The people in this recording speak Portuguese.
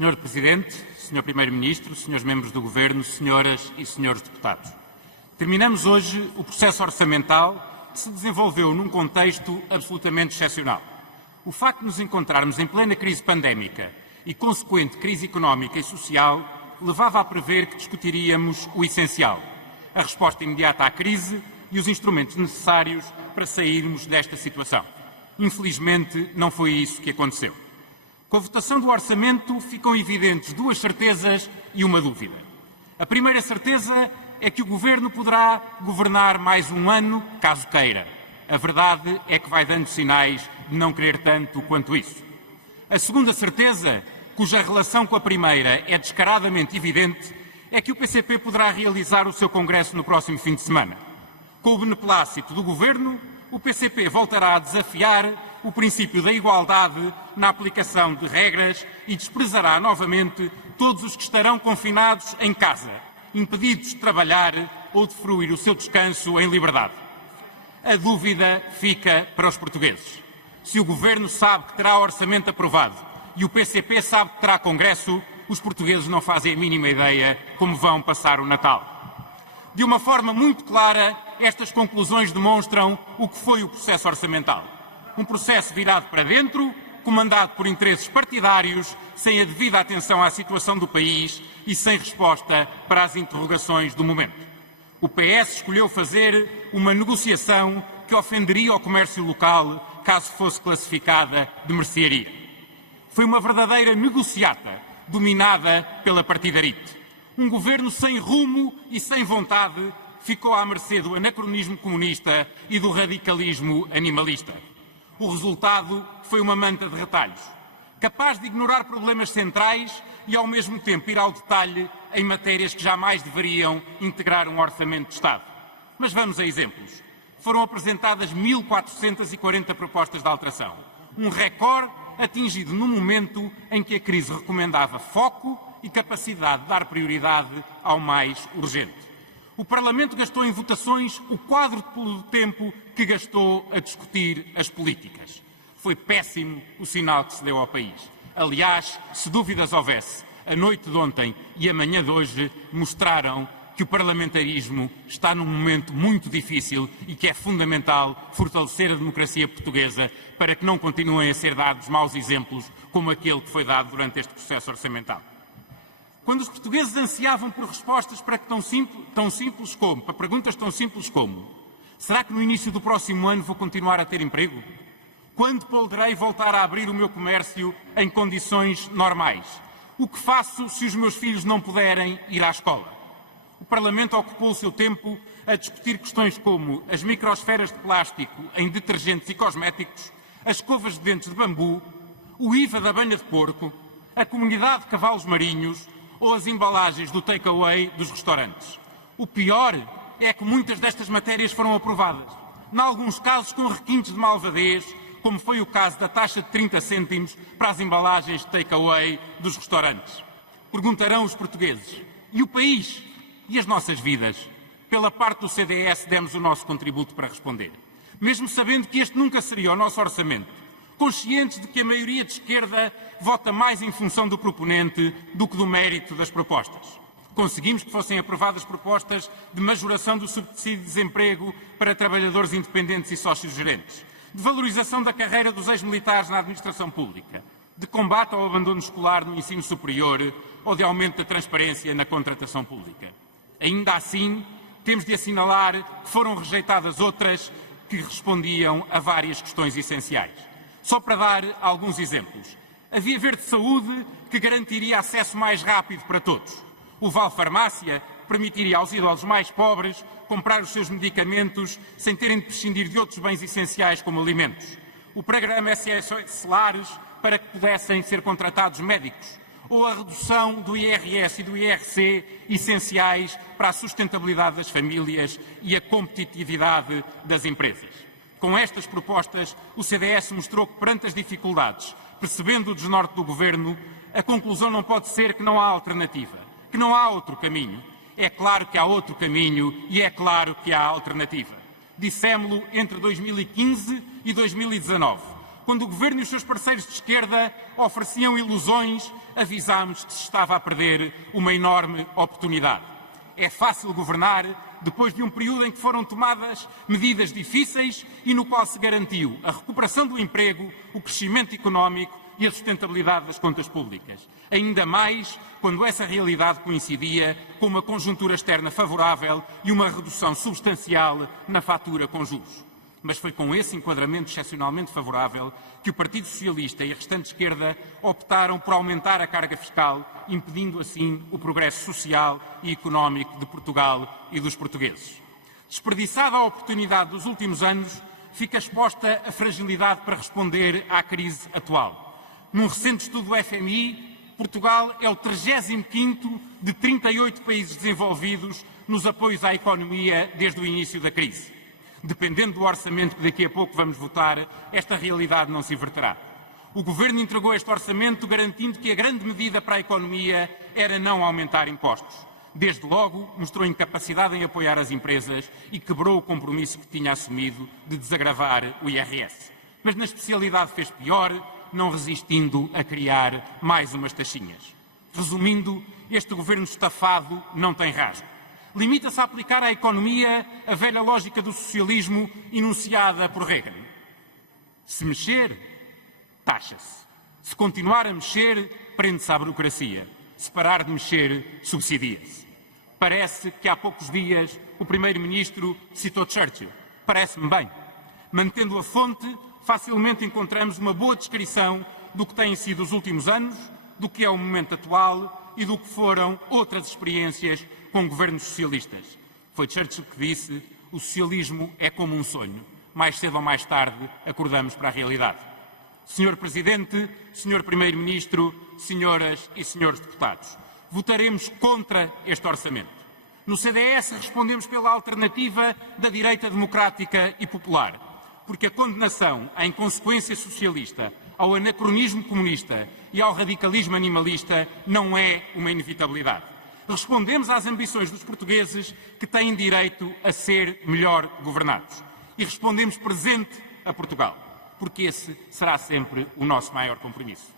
Senhor Presidente, Senhor Primeiro-Ministro, Senhores Membros do Governo, Senhoras e Senhores Deputados. Terminamos hoje o processo orçamental que se desenvolveu num contexto absolutamente excepcional. O facto de nos encontrarmos em plena crise pandémica e consequente crise económica e social levava a prever que discutiríamos o essencial, a resposta imediata à crise e os instrumentos necessários para sairmos desta situação. Infelizmente, não foi isso que aconteceu. Com a votação do orçamento ficam evidentes duas certezas e uma dúvida. A primeira certeza é que o Governo poderá governar mais um ano, caso queira. A verdade é que vai dando sinais de não querer tanto quanto isso. A segunda certeza, cuja relação com a primeira é descaradamente evidente, é que o PCP poderá realizar o seu congresso no próximo fim de semana. Com o beneplácito do Governo, o PCP voltará a desafiar o princípio da igualdade na aplicação de regras e desprezará novamente todos os que estarão confinados em casa, impedidos de trabalhar ou de fruir o seu descanso em liberdade. A dúvida fica para os portugueses. Se o Governo sabe que terá orçamento aprovado e o PCP sabe que terá Congresso, os portugueses não fazem a mínima ideia como vão passar o Natal. De uma forma muito clara, estas conclusões demonstram o que foi o processo orçamental. Um processo virado para dentro, comandado por interesses partidários, sem a devida atenção à situação do país e sem resposta para as interrogações do momento. O PS escolheu fazer uma negociação que ofenderia o comércio local caso fosse classificada de mercearia. Foi uma verdadeira negociata, dominada pela partidarite. Um governo sem rumo e sem vontade ficou à mercê do anacronismo comunista e do radicalismo animalista. O resultado foi uma manta de retalhos, capaz de ignorar problemas centrais e, ao mesmo tempo, ir ao detalhe em matérias que jamais deveriam integrar um orçamento de Estado. Mas vamos a exemplos. Foram apresentadas 1.440 propostas de alteração. Um recorde atingido no momento em que a crise recomendava foco e capacidade de dar prioridade ao mais urgente. O Parlamento gastou em votações o quádruplo do tempo que gastou a discutir as políticas. Foi péssimo o sinal que se deu ao país. Aliás, se dúvidas houvesse, a noite de ontem e a manhã de hoje mostraram que o parlamentarismo está num momento muito difícil e que é fundamental fortalecer a democracia portuguesa para que não continuem a ser dados maus exemplos como aquele que foi dado durante este processo orçamental. Quando os portugueses ansiavam por respostas para perguntas tão simples como: será que no início do próximo ano vou continuar a ter emprego? Quando poderei voltar a abrir o meu comércio em condições normais? O que faço se os meus filhos não puderem ir à escola? O Parlamento ocupou o seu tempo a discutir questões como as microsferas de plástico em detergentes e cosméticos, as escovas de dentes de bambu, o IVA da banha de porco, a comunidade de cavalos marinhos ou as embalagens do take-away dos restaurantes. O pior é que muitas destas matérias foram aprovadas, em alguns casos com requintes de malvadez, como foi o caso da taxa de 30 cêntimos para as embalagens de take-away dos restaurantes. Perguntarão os portugueses: e o país? E as nossas vidas? Pela parte do CDS demos o nosso contributo para responder. Mesmo sabendo que este nunca seria o nosso orçamento, conscientes de que a maioria de esquerda vota mais em função do proponente do que do mérito das propostas. Conseguimos que fossem aprovadas propostas de majoração do subsídio de desemprego para trabalhadores independentes e sócios-gerentes, de valorização da carreira dos ex-militares na administração pública, de combate ao abandono escolar no ensino superior ou de aumento da transparência na contratação pública. Ainda assim, temos de assinalar que foram rejeitadas outras que respondiam a várias questões essenciais. Só para dar alguns exemplos. A Via Verde de Saúde, que garantiria acesso mais rápido para todos. O Vale Farmácia permitiria aos idosos mais pobres comprar os seus medicamentos sem terem de prescindir de outros bens essenciais como alimentos. O programa SOS Lares para que pudessem ser contratados médicos. Ou a redução do IRS e do IRC, essenciais para a sustentabilidade das famílias e a competitividade das empresas. Com estas propostas, o CDS mostrou que, perante as dificuldades, percebendo o desnorte do Governo, a conclusão não pode ser que não há alternativa, que não há outro caminho. É claro que há outro caminho e é claro que há alternativa. Dissemo-lo entre 2015 e 2019. Quando o Governo e os seus parceiros de esquerda ofereciam ilusões, avisámos que se estava a perder uma enorme oportunidade. É fácil governar depois de um período em que foram tomadas medidas difíceis e no qual se garantiu a recuperação do emprego, o crescimento económico e a sustentabilidade das contas públicas. Ainda mais quando essa realidade coincidia com uma conjuntura externa favorável e uma redução substancial na fatura com juros. Mas foi com esse enquadramento excepcionalmente favorável que o Partido Socialista e a restante esquerda optaram por aumentar a carga fiscal, impedindo assim o progresso social e económico de Portugal e dos portugueses. Desperdiçada a oportunidade dos últimos anos, fica exposta a fragilidade para responder à crise atual. Num recente estudo do FMI, Portugal é o 35º de 38 países desenvolvidos nos apoios à economia desde o início da crise. Dependendo do orçamento que daqui a pouco vamos votar, esta realidade não se inverterá. O Governo entregou este orçamento garantindo que a grande medida para a economia era não aumentar impostos. Desde logo, mostrou incapacidade em apoiar as empresas e quebrou o compromisso que tinha assumido de desagravar o IRS. Mas na especialidade fez pior, não resistindo a criar mais umas taxinhas. Resumindo, este Governo estafado não tem rasgo. Limita-se a aplicar à economia a velha lógica do socialismo enunciada por Reagan. Se mexer, taxa-se. Se continuar a mexer, prende-se à burocracia. Se parar de mexer, subsidia-se. Parece que há poucos dias o Primeiro-Ministro citou Churchill. Parece-me bem. Mantendo a fonte, facilmente encontramos uma boa descrição do que têm sido os últimos anos, do que é o momento atual e do que foram outras experiências com governos socialistas. Foi Churchill que disse: o socialismo é como um sonho. Mais cedo ou mais tarde, acordamos para a realidade. Senhor Presidente, Senhor Primeiro-Ministro, Senhoras e Senhores Deputados, votaremos contra este orçamento. No CDS respondemos pela alternativa da direita democrática e popular, porque a condenação à inconsequência socialista, ao anacronismo comunista e ao radicalismo animalista não é uma inevitabilidade. Respondemos às ambições dos portugueses que têm direito a ser melhor governados. E respondemos presente a Portugal, porque esse será sempre o nosso maior compromisso.